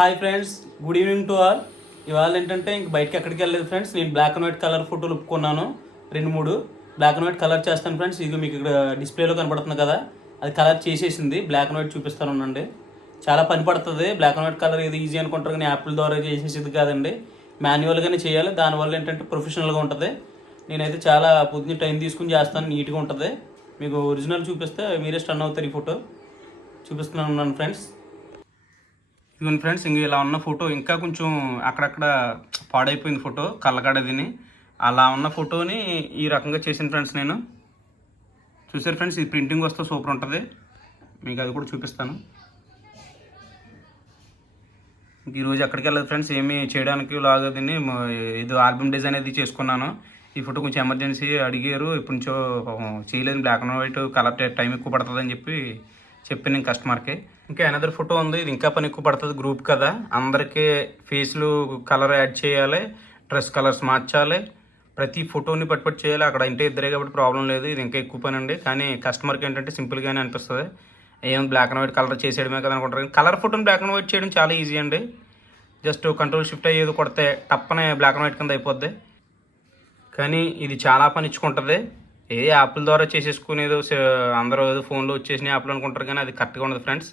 Hi friends good evening to all. ఇవాళ ఏంటంటే ఇంక బయటకి ఎక్కడికి వెళ్ళలేదు ఫ్రెండ్స్. నేను బ్లాక్ అండ్ వైట్ కలర్ ఫోటోలు ఒప్పుకున్నాను రెండు మూడు. బ్లాక్ అండ్ వైట్ కలర్ చేస్తాను ఫ్రెండ్స్. ఇది మీకు ఇక్కడ డిస్ప్లేలో కనబడుతుంది కదా అది కలర్ చేసేసింది. బ్లాక్ అండ్ వైట్ చూపిస్తాను ఉండండి. చాలా పని పడుతుంది. బ్లాక్ అండ్ వైట్ కలర్ ఇది ఈజీ అనుకుంటారు కానీ యాపిల్ ద్వారా చేసేసేది కాదండి. మాన్యువల్గానే చేయాలి. దానివల్ల ఏంటంటే ప్రొఫెషనల్గా ఉంటుంది. నేనైతే చాలా పొద్దున్న టైం తీసుకుని చేస్తాను. నీట్గా ఉంటుంది. మీకు ఒరిజినల్ చూపిస్తే మీరే స్టన్ అవుతారు ఈ ఫోటో చూపిస్తున్నాను ఉన్నాను ఫ్రెండ్స్. ఇదిగోండి ఫ్రెండ్స్ ఇంక ఇలా ఉన్న ఫోటో ఇంకా కొంచెం అక్కడక్కడ పాడైపోయింది ఫోటో కళ్ళగడదిని అలా ఉన్న ఫోటోని ఈ రకంగా చేసిన ఫ్రెండ్స్ నేను. చూసారు ఫ్రెండ్స్ ఇది ప్రింటింగ్ వస్తే సూపర్ ఉంటుంది. మీకు అది కూడా చూపిస్తాను. ఈరోజు ఎక్కడికి వెళ్ళదు ఫ్రెండ్స్ ఏమి చేయడానికి లాగదని ఇది ఆల్బమ్ డిజైన్ అది చేసుకున్నాను. ఈ ఫోటో కొంచెం ఎమర్జెన్సీ అడిగారు. ఇప్పటి నుంచో చేయలేదు. Black and white colour time ఎక్కువ పడుతుందని చెప్పి చెప్పాను నేను కస్టమర్కి. ఇంకా అనదర్ ఫోటో ఉంది. ఇది ఇంకా పని ఎక్కువ పడుతుంది గ్రూప్ కదా. అందరికీ ఫేస్లు కలర్ యాడ్ చేయాలి డ్రెస్ కలర్స్ మార్చాలి. ప్రతి ఫోటోని పట్టి చేయాలి. అక్కడ ఇంటే ఇద్దరే కాబట్టి ప్రాబ్లం లేదు. ఇది ఇంకా ఎక్కువ పని అండి కానీ కస్టమర్కి ఏంటంటే సింపుల్గానే అనిపిస్తుంది. ఏం బ్లాక్ అండ్ వైట్ కలర్ చేసేయడమే కదా అనుకుంటారు. కలర్ ఫోటోని బ్లాక్ అండ్ వైట్ చేయడం చాలా ఈజీ అండి. జస్ట్ కంట్రోల్ షిఫ్ట్ అయ్యేది కొడితే టప్పనే బ్లాక్ అండ్ వైట్ కింద అయిపోద్ది. కానీ ఇది చాలా పని ఇచ్చుకుంటుంది. ఏ యాప్ల ద్వారా చేసేసుకునేదో అందరూ ఏదో ఫోన్లో వచ్చేసిన యాప్లు అనుకుంటారు కానీ అది కరెక్ట్గా ఉండదు ఫ్రెండ్స్.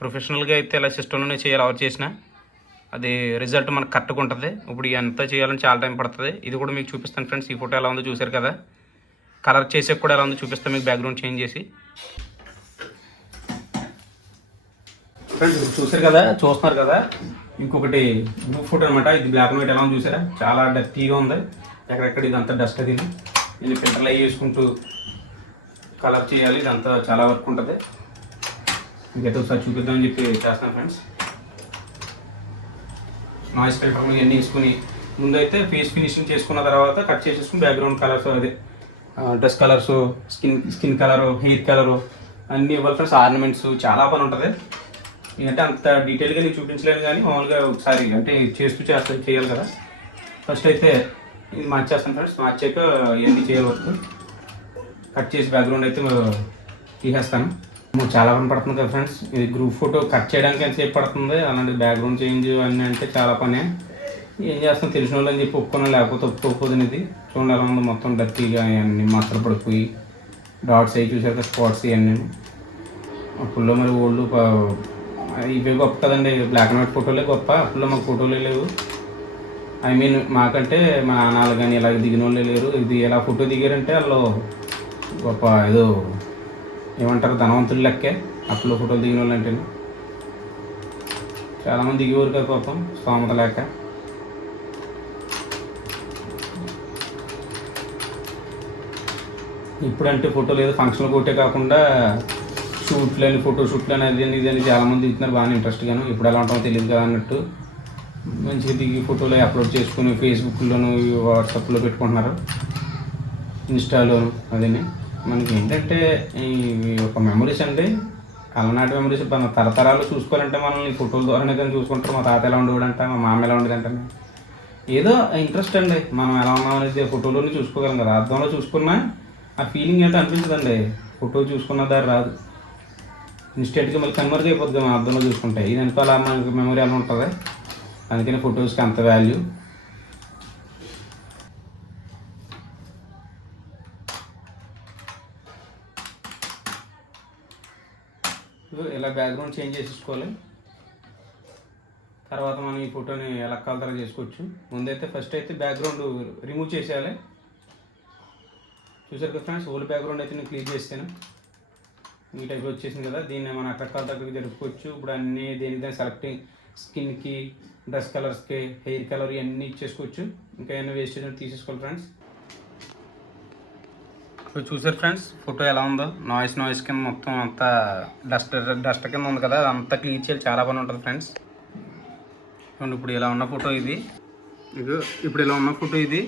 ప్రొఫెషనల్గా అయితే ఇలా సిస్టంలోనే చేయాలి ఎవరు చేసినా. అది రిజల్ట్ మనకు కరెక్ట్గా ఉంటుంది. ఇప్పుడు ఎంత చేయాలని చాలా టైం పడుతుంది. ఇది కూడా మీకు చూపిస్తాను ఫ్రెండ్స్. ఈ ఫోటో ఎలా ఉందో చూశారు కదా? కలర్ చేసే కూడా ఎలా ఉందో చూపిస్తాను మీకు బ్యాక్గ్రౌండ్ చేంజ్ చేసి. ఫ్రెండ్స్ చూసారు కదా? చూస్తున్నారు కదా? ఇంకొకటి గ్రూప్ ఫోటో అనమాట ఇది బ్లాక్ అండ్ వైట్ ఎలా ఉంది చూసారా చాలా డర్టీగా ఉంది. ఎక్కడెక్కడ ఇది అంత డస్ట్ అది ఇది ఫిల్టర్లు అవి వేసుకుంటూ కలర్ చేయాలి. ఇదంతా చాలా వర్క్ ఉంటుంది. ఇంకైతే ఒకసారి చూపిద్దామని చెప్పి చేస్తాను ఫ్రెండ్స్. నాయిస్ ఫిల్టర్ ఇవన్నీ వేసుకుని ముందైతే ఫేస్ ఫినిషింగ్ చేసుకున్న తర్వాత కట్ చేసేసుకుని బ్యాక్గ్రౌండ్ కలర్స్ అదే dress colours skin skin colour hair colour అన్నీ ఇవ్వాలి ఫ్రెండ్స్. ఆర్నమెంట్స్ చాలా పని ఉంటుంది. ఏంటంటే అంత డీటెయిల్గా నేను చూపించలేను కానీ మామూలుగా ఒకసారి అంటే చేస్తూ చేస్తా చేయాలి కదా. ఫస్ట్ అయితే ఇది మార్చేస్తాను ఫ్రెండ్స్. మార్చాక ఇవన్నీ చేయవచ్చు కట్ చేసి బ్యాక్గ్రౌండ్ అయితే తీసేస్తాను. మాకు చాలా పని పడుతుంది కదా ఫ్రెండ్స్. ఇది గ్రూప్ ఫోటో కట్ చేయడానికి ఎంతసేపు పడుతుంది? అలాంటి బ్యాక్గ్రౌండ్ చేంజ్ అన్నీ అంటే చాలా పనే. ఏం చేస్తాం? తెలిసిన వాళ్ళు అని చెప్పి ఒప్పుకున్నా లేకపోతే ఒప్పుకోకపోదు ఇది చూడండి ఎలా ఉంది మొత్తం డర్టీగా అన్నీ మసలు పడిపోయి. డాట్స్ అవి చూసాక స్పాట్స్ ఇవన్నీ. అప్పుల్లో మరి ఓల్డ్ ఇవే గొప్ప కదండి. బ్లాక్ అండ్ వైట్ ఫోటోలే గొప్ప. అప్పుల్లో మాకు ఫోటోలే లేవు. ఐ మీన్ మాకంటే మా నాన్నలు కానీ ఇలా దిగిన వాళ్ళే లేరు. ఇది ఎలా ఫోటో దిగారంటే వాళ్ళు గొప్ప ఏదో ఏమంటారు ధనవంతులు లెక్కే. అప్పులో ఫోటోలు దిగిన వాళ్ళు అంటే చాలామంది దిగేవారు కదా పాపం స్తోమత లేక. ఇప్పుడంటే ఫోటోలు ఏదో ఫంక్షన్ కొట్టే కాకుండా షూట్లు అని ఫోటో షూట్లు అది అని ఇది అని చాలామంది దిగుతున్నారు. బాగానే ఇంట్రెస్ట్గాను ఇప్పుడు ఎలా ఉంటామో తెలియదు కదా అన్నట్టు. మంచిగా దిగి ఫోటోలు అప్లోడ్ చేసుకుని ఫేస్బుక్లోను వాట్సాప్లో పెట్టుకుంటున్నారు. ఇన్స్టాలోను అదని. మనకి ఏంటంటే ఈ ఒక మెమరీస్ అండి. అలనాటి మెమరీస్ మన తరతరాలు చూసుకోవాలంటే మనల్ని ఈ ఫోటోల ద్వారానే కానీ చూసుకుంటారు. మా తాత ఎలా ఉండేవాడంట మా మామ ఎలా ఉండేదంట ఏదో ఇంట్రెస్ట్ అండి. మనం ఎలా ఉన్నాం అనేది ఫోటోలోనే చూసుకోగలం కదా. అర్థంలో చూసుకున్నా ఆ ఫీలింగ్ ఏంటో అనిపించదండి. ఫోటో చూసుకున్న దారి రాదు. ఇన్స్టెంట్గా మళ్ళీ కన్వర్ట్ అయిపోతుంది మనం అర్థంలో చూసుకుంటే. ఇది ఎంతో అలా మనకి మెమరీ ఎలా ఉంటుంది. అందుకని ఫొటోస్కి అంత వాల్యూ. ఇలా బ్యాక్గ్రౌండ్ చేంజ్ చేసేసుకోవాలి. తర్వాత మనం ఈ ఫోటోని ఎలా కలర్ చేసుకోవచ్చు. ముందైతే ఫస్ట్ అయితే బ్యాక్గ్రౌండ్ రిమూవ్ చేసేయాలి. చూసారు కదా ఫ్రెండ్స్ ఓల్డ్ బ్యాక్గ్రౌండ్ అయితే నేను క్లియర్ చేస్తాను. ఈ టైప్ వచ్చేసింది కదా దీన్ని మనం అక్కడ దగ్గరికి జరుపుకోవచ్చు. ఇప్పుడు అన్నీ దేనికి దాని సెలెక్టింగ్ స్కిన్కి డ్రెస్ కలర్స్కి హెయిర్ కలర్ ఇవన్నీ ఇచ్చేసుకోవచ్చు. ఇంకా ఏమైనా వేస్టేజ్ తీసేసుకోవాలి ఫ్రెండ్స్. ఇప్పుడు చూసారు ఫ్రెండ్స్ ఫోటో ఎలా ఉందో? నాయిస్ నాయిస్ కింద మొత్తం అంతా డస్ట్ డస్ట్ కింద ఉంది కదా అంతా క్లీన్ చేయాలి. చాలా బాగా ఉంటుంది ఫ్రెండ్స్. అండ్ ఇప్పుడు ఇలా ఉన్న ఫోటో ఇది. ఇప్పుడు ఇలా ఉన్న ఫోటో ఇది.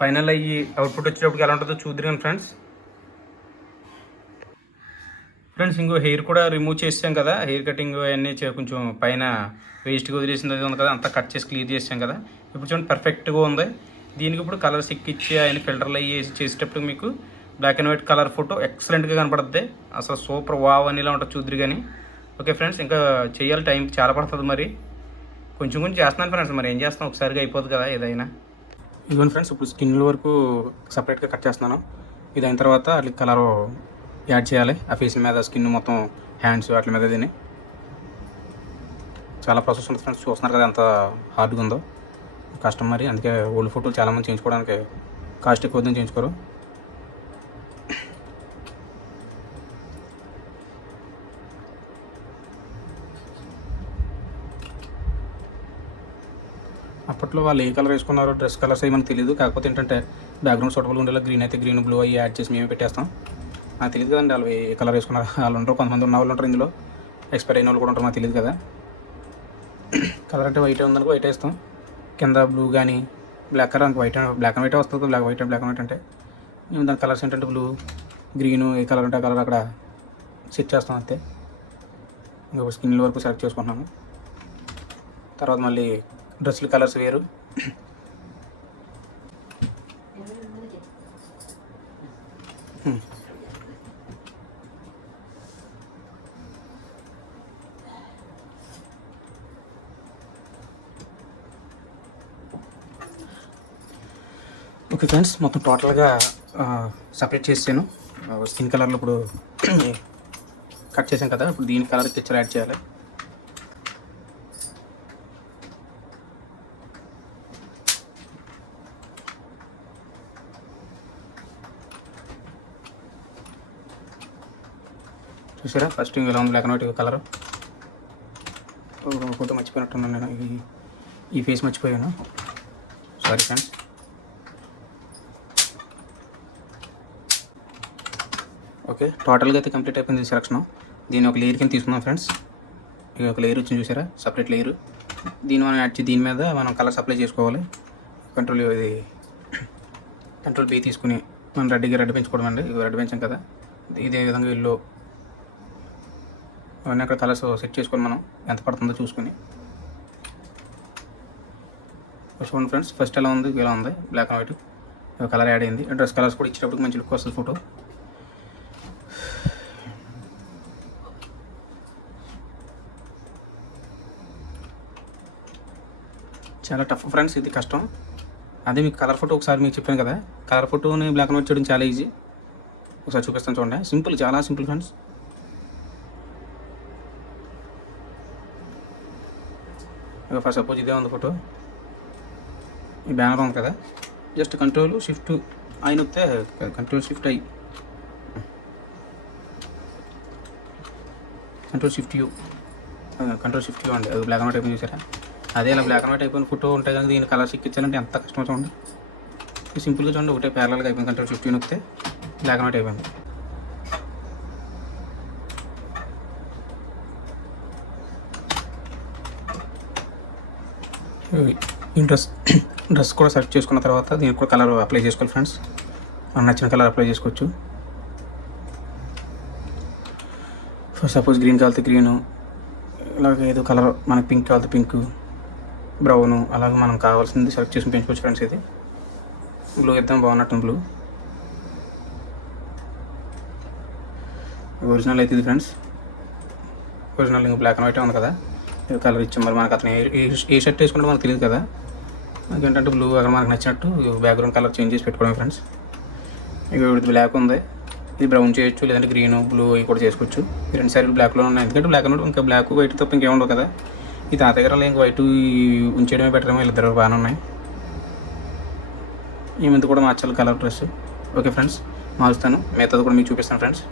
ఫైనల్ అయ్యి అవుట్పుట్ వచ్చేటప్పుడు ఎలా ఉంటుందో చూద్దరు ఫ్రెండ్స్. ఫ్రెండ్స్ ఇంకో హెయిర్ కూడా రిమూవ్ చేసాం కదా. హెయిర్ కటింగ్ అవన్నీ కొంచెం పైన వేస్ట్గా వదిలేసింది అది ఉంది కదా. అంతా కట్ చేసి క్లియర్ చేసాం కదా. ఇప్పుడు చూడండి పర్ఫెక్ట్గా ఉంది. దీనికి ఇప్పుడు కలర్స్ ఎక్కిచ్చి ఆయన ఫిల్టర్లు అయ్యి వేసి చేసేటప్పుడు మీకు black and white colour photo ఎక్సలెంట్గా కనపడుద్ది. అసలు సూపర్ వావ్ అని ఇలా ఉంటుంది చూద్దరు కానీ. ఓకే ఫ్రెండ్స్ ఇంకా చేయాలి టైం చాలా పడుతుంది మరి. కొంచెం కొంచెం చేస్తున్నాను ఫ్రెండ్స్ మరి ఏం చేస్తాం? ఒకసారిగా అయిపోదు కదా ఏదైనా. ఇదిగోండి ఫ్రెండ్స్ ఇప్పుడు స్కిన్ వరకు సపరేట్గా కట్ చేస్తున్నాను. ఇది అయిన తర్వాత అట్లా కలర్ యాడ్ చేయాలి. ఆ ఫేస్ మీద స్కిన్ మొత్తం హ్యాండ్స్ వాటి మీద దీన్ని చాలా ప్రాసెస్ ఉంది ఫ్రెండ్స్. చూస్తున్నారు కదా ఎంత హార్డ్గా ఉందో. కష్టం మరి అందుకే ఓల్డ్ ఫోటోలు చాలామంది చేయించుకోవడానికి కాస్ట్ ఎక్కువ వద్దని చేయించుకోరు. అప్పట్లో వాళ్ళు ఏ కలర్ వేసుకున్నారో డ్రెస్ కలర్స్ అవి మనకు తెలియదు కాకపోతే ఏంటంటే బ్యాక్గ్రౌండ్ సూటబుల్ ఉండేలా గ్రీన్ అయితే గ్రీన్ బ్లూ అవి యాడ్ చేసి మేమే పెట్టేస్తాం. నాకు తెలియదు కదండి. వాళ్ళు ఏ కలర్ వేసుకున్నారు? వాళ్ళు ఉంటారు కొంతమంది ఉన్న వాళ్ళు ఉంటారు ఇందులో. ఎక్స్పైర్ అయిన వాళ్ళు కూడా ఉంటారు నాకు తెలియదు కదా. కలర్ అంటే వైట్ ఉందనుకో వైట్ వేస్తాం. కింద బ్లూ కానీ బ్లాక్ కలర్ అనుకో వైట్ బ్లాక్ అండ్ వైట్ వస్తుంది. Black white black and white అంటే. మేము దాని కలర్స్ ఏంటంటే బ్లూ గ్రీన్ ఏ కలర్ ఉంటే ఆ కలర్ అక్కడ సెట్ చేస్తాం అంతే. ఇంకా స్కిన్ వరకు సెలెక్ట్ చేసుకుంటున్నాము. తర్వాత మళ్ళీ డ్రెస్సులు కలర్స్ వేరు. ఓకే ఫ్రెండ్స్ మొత్తం టోటల్గా సపరేట్ చేసాను స్కిన్ కలర్లో ఇప్పుడు కట్ చేసాం కదా ఇప్పుడు దీని కలర్ పిక్చర్ యాడ్ చేయాలి. చూసారా? ఫస్ట్ ఇలా ఉంది black and white colour photo మర్చిపోయినట్టున్నాను నేను ఈ ఈ ఫేస్ మర్చిపోయాను. Sorry friends okay. టోటల్గా అయితే కంప్లీట్ అయిపోయింది సెలక్షన్ దీని ఒక లేయర్ కింద తీసుకుందాం ఫ్రెండ్స్ ఇది ఒక లేయర్ వచ్చింది చూసారా? సపరేట్ లేయర్ దీని మనం యాడ్ దీని మీద మనం కలర్ సప్లై చేసుకోవాలి. కంట్రోల్ ఇది కంట్రోల్ బి తీసుకుని మనం రెడ్గా రెడ్ పెంచుకోవడం అండి రెడ్ పెంచాం కదా. ఇదే విధంగా ఇల్లు అవన్నీ అక్కడ కలర్స్ సెట్ చేసుకొని మనం ఎంత పడుతుందో చూసుకుని. చూడండి ఫ్రెండ్స్ ఫస్ట్ ఎలా ఉంది? ఇలా ఉంది. Black and white colour add అయింది. డ్రెస్ కలర్స్ కూడా ఇచ్చేటప్పుడు మంచి లుక్ వస్తుంది ఫోటో చాలా టఫ్ ఫ్రెండ్స్ ఇది కష్టం. అదే మీకు కలర్ ఫోటో ఒకసారి మీకు చెప్పాను కదా కలర్ ఫోటోని బ్లాక్ అండ్ వైట్ చేయడం చాలా ఈజీ ఒకసారి చూపిస్తాను చూడండి. సింపుల్ చాలా సింపుల్ ఫ్రెండ్స్ ఫర్ సపోజ్ ఇదే ఉంది ఫోటో ఈ బ్యానర్ ఉంది కదా. జస్ట్ కంట్రోల్ షిఫ్ట్ ఐ నొక్కితే control shift I control shift U control shift U అండి. బ్లాక్ అండ్ వైట్ అయిపోయింది చూసారా? అదే ఇలా బ్లాక్ అండ్ వైట్ అయిపోయిన ఫోటో ఉంటాయి కానీ దీని కలర్స్ ఎక్కించాలంటే ఎంత కష్టమో చూడండి. సింపుల్గా చూడండి ఒకటే ప్యారల్గా అయిపోయింది కంట్రోల్ షిఫ్ట్ నొక్కితే బ్లాక్ అండ్ వైట్ అయిపోయింది. ఈ డ్రెస్ డ్రెస్ కూడా సెర్చ్ చేసుకున్న తర్వాత దీనికి కూడా కలర్ అప్లై చేసుకోవాలి ఫ్రెండ్స్ మనకు నచ్చిన కలర్ అప్లై చేసుకోవచ్చు. ఫర్ సపోజ్ గ్రీన్ కావాలితే గ్రీను ఇలాగ ఏదో కలర్ మనకి పింక్ కావాలితే పింక్ బ్రౌను అలాగే మనం కావాల్సింది సెలెక్ట్ చేసి పెంచుకోవచ్చు ఫ్రెండ్స్ ఇది. బ్లూ ఇద్దాం బాగున్నట్టు బ్లూ ఒరిజినల్ అయితే ఇది ఫ్రెండ్స్ ఒరిజినల్ ఇంకా బ్లాక్ అండ్ వైట్ ఉంది కదా. ఇది కలర్ ఇచ్చాం మరి మనకు అతను ఏ- షర్ట్ వేసుకుంటే మనకు తెలియదు కదా. మనకి ఏంటంటే బ్లూ అక్కడ మనకు నచ్చినట్టు బ్యాక్గ్రౌండ్ కలర్ చేంజ్ చేసి పెట్టుకోవడం ఫ్రెండ్స్ ఇక ఇది బ్లాక్ ఉంది. ఇది బ్రౌన్ చేయొచ్చు లేదంటే గ్రీన్ బ్లూ ఇవి కూడా చేసుకోవచ్చు. రెండు సైడ్లు బ్లాక్లో ఉన్నాయి. ఎందుకంటే బ్లాక్ అండ్ ఇంకా బ్లాక్ వైట్ తప్ప ఇంకేముండవు కదా. ఈ తాత దగ్గర ఇంక వైట్ ఉంచేయడమే బెటర్ ఏమో వీళ్ళిద్దరు బాగానే ఉన్నాయి. ఈ ముందు కూడా మార్చాలి కలర్ డ్రెస్ ఓకే ఫ్రెండ్స్ మారుస్తాను. మిగతాది కూడా మీకు చూపిస్తాను ఫ్రెండ్స్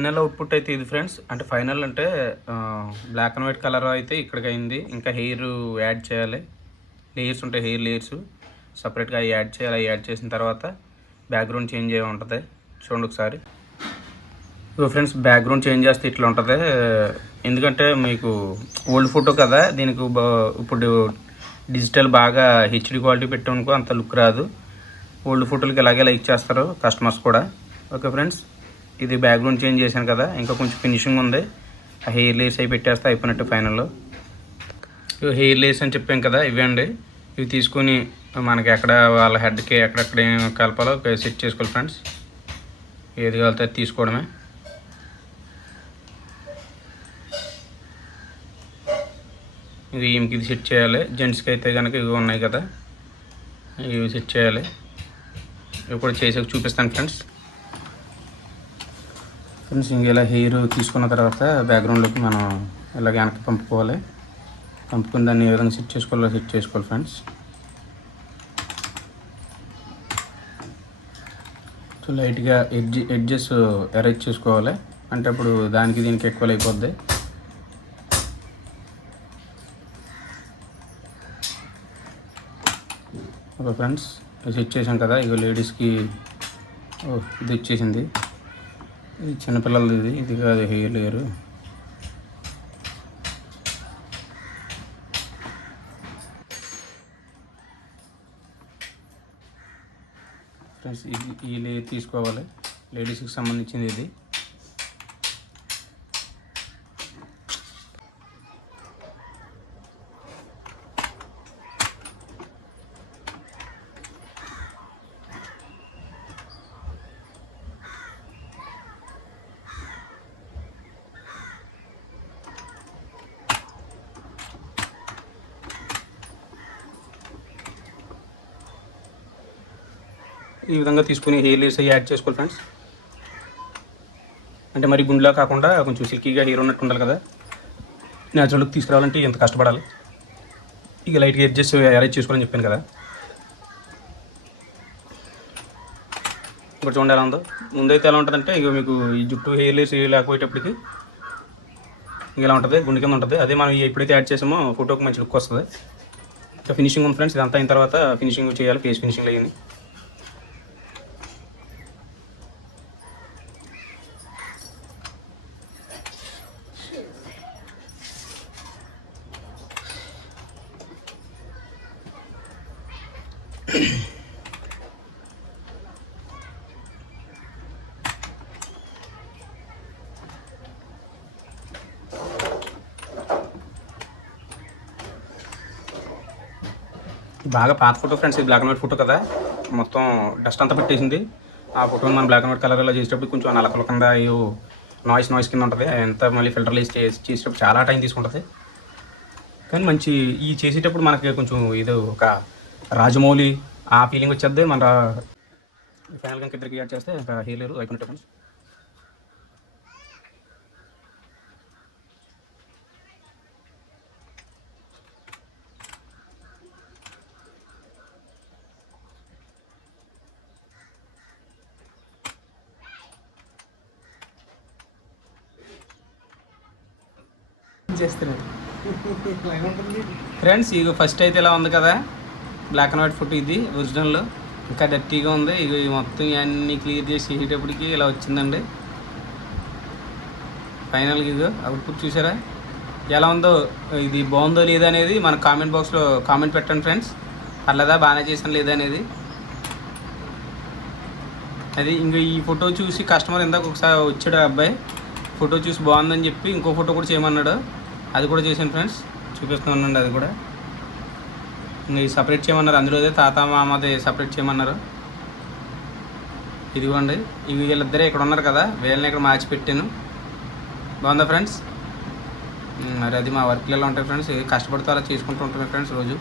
ఫైనల్ అవుట్పుట్ అయితే ఇది ఫ్రెండ్స్. అంటే ఫైనల్ అంటే బ్లాక్ అండ్ వైట్ కలర్ అయితే ఇక్కడికి అయింది ఇంకా హెయిర్ యాడ్ చేయాలి. లేయర్స్ ఉంటాయి హెయిర్ లేయర్స్. సపరేట్గా అవి యాడ్ చేయాలి. అవి యాడ్ చేసిన తర్వాత బ్యాక్గ్రౌండ్ చేంజ్ అయ్యి ఉంటుంది? చూడండి ఒకసారి. ఇగో ఫ్రెండ్స్ బ్యాక్గ్రౌండ్ చేంజ్ చేస్తే ఇట్లా ఉంటుంది. ఎందుకంటే మీకు ఓల్డ్ ఫోటో కదా దీనికి ఇప్పుడు డిజిటల్ బాగా హెచ్డి క్వాలిటీ పెట్టామనుకో అంత లుక్ రాదు. ఓల్డ్ ఫోటోలకి ఇలాగే లైక్ చేస్తారు కస్టమర్స్ కూడా. ఓకే ఫ్రెండ్స్ ఇది బ్యాక్గ్రౌండ్ చేంజ్ చేశాను కదా ఇంకా కొంచెం ఫినిషింగ్ ఉంది. ఆ హెయిర్ లేస్ అవి పెట్టేస్తే అయిపోయినట్టు ఫైనల్లో ఇవి హెయిర్ లేస్ అని చెప్పాం కదా ఇవ్వండి ఇవి తీసుకొని మనకి ఎక్కడ వాళ్ళ హెడ్కి ఎక్కడెక్కడ ఏం కలపాలో సెట్ చేసుకోవాలి ఫ్రెండ్స్ ఏది కలితే అది తీసుకోవడమే. ఇది ఈమెకి ఇది సెట్ చేయాలి. జెంట్స్కి అయితే కనుక ఇవి ఉన్నాయి కదా ఇవి సెట్ చేయాలి. ఇవి కూడా చేసాక చూపిస్తాను ఫ్రెండ్స్ ఫ్రెండ్స్ ఇంక ఇలా హెయిర్ తీసుకున్న తర్వాత బ్యాక్గ్రౌండ్లోకి మనం ఇలాగ వెనక్కి పంపుకోవాలి. పంపుకుని దాన్ని ఏ విధంగా సెట్ చేసుకోవాలో సెట్ చేసుకోవాలి ఫ్రెండ్స్ సో లైట్గా ఎడ్జ్ ఎడ్జెస్ అరేంజ్ చేసుకోవాలి. అంటే అప్పుడు దానికి దీనికి ఎక్కువ అయిపోద్ది. ఓకే ఫ్రెండ్స్ సెట్ చేసాం కదా. ఇక లేడీస్కి ఇది వచ్చేసింది. ఇది చిన్నపిల్లలది ఇది. ఇది కాదు హెయిర్ లేరు ఫ్రెండ్స్ ఇది ఈ లేయర్ తీసుకోవాలి. లేడీస్కి సంబంధించింది ఇది. ఈ విధంగా తీసుకుని హెయిర్ లేస్ అవి యాడ్ చేసుకోవాలి ఫ్రెండ్స్ అంటే మరి గుండెలా కాకుండా కొంచెం సిల్కీగా హెయిర్ ఉన్నట్టు ఉండాలి కదా. న్యాచురల్ లుక్ తీసుకురావాలంటే ఎంత కష్టపడాలి. ఇక లైట్గా అడ్జస్ట్ అరేంజ్ చేసుకోవాలని చెప్పాను కదా. ఇప్పుడు చూడండి ఎలా ఉందో. ముందైతే ఎలా ఉంటుందంటే ఇక మీకు ఈ జుట్టు హెయిర్ లేస్ లేకపోయేటప్పటికి ఇంక ఇలా ఉంటుంది? గుండె కింద ఉంటుంది. అదే మనం ఎప్పుడైతే యాడ్ చేసామో ఫోటోకి మంచి లుక్ వస్తుంది. ఇంకా ఫినిషింగ్ ఉంది ఫ్రెండ్స్ ఇదంతా అయిన తర్వాత ఫినిషింగ్ చేయాలి. ఫేస్ ఫినిషింగ్ అయ్యింది బాగా పాత ఫోటో ఫ్రెండ్స్ ఇది బ్లాక్ అండ్ వైట్ ఫోటో కదా. మొత్తం డస్ట్ అంతా పెట్టేసింది. ఆ ఫోటోని మనం బ్లాక్ అండ్ వైట్ కలర్లో చేసేటప్పుడు కొంచెం నలకల కింద నాయిస్ నాయిస్ కింద ఉంటుంది. ఎంత మళ్ళీ ఫిల్టర్లు వేసి చేసి చేసేటప్పుడు చాలా టైం తీసుకుంటుంది. కానీ మంచి ఈ చేసేటప్పుడు మనకి కొంచెం ఏదో ఒక రాజమౌళి ఆ ఫీలింగ్ వచ్చేది. మన ఫైనల్గా ఇంకా ఇద్దరికి యాడ్ చేస్తే ఇంకా హీలర్ అయిపోయినట్టు ఫ్రెండ్స్ చేస్తున్నాడు ఫ్రెండ్స్ ఇది ఫస్ట్ అయితే ఇలా ఉంది కదా. బ్లాక్ అండ్ వైట్ ఫోటో ఇది ఒరిజినల్ ఇంకా డర్టీగా ఉంది. ఇది మొత్తం ఇవన్నీ క్లియర్ చేసి చేసేటప్పటికి ఇలా వచ్చిందండి. ఫైనల్గా ఇది అవుట్పుట్ చూసారా? ఎలా ఉందో ఇది బాగుందో లేదా అనేది మన కామెంట్ బాక్స్లో కామెంట్ పెట్టండి ఫ్రెండ్స్. పర్లేదా? బాగానే చేసాను లేదా అనేది. అది ఇంకా ఈ ఫోటో చూసి కస్టమర్ ఇందాక ఒకసారి వచ్చాడు ఆ అబ్బాయి. ఫోటో చూసి బాగుందని చెప్పి ఇంకో ఫోటో కూడా చేయమన్నాడు. అది కూడా చేశాను ఫ్రెండ్స్. చూపిస్తూ ఉండండి అది కూడా. ఇంకా ఇది సపరేట్ చేయమన్నారు. అందులోదే తాత మామది సపరేట్ చేయమన్నారు. ఇదిగోండి. ఇవి వీళ్ళిద్దరే ఇక్కడ ఉన్నారు కదా. వీళ్ళని ఇక్కడ మార్చి పెట్టాను బాగుందా ఫ్రెండ్స్? మరి అది మా వర్క్లలో ఉంటాయి ఫ్రెండ్స్. కష్టపడితే అలా చేసుకుంటూ ఉంటాం ఫ్రెండ్స్ రోజు.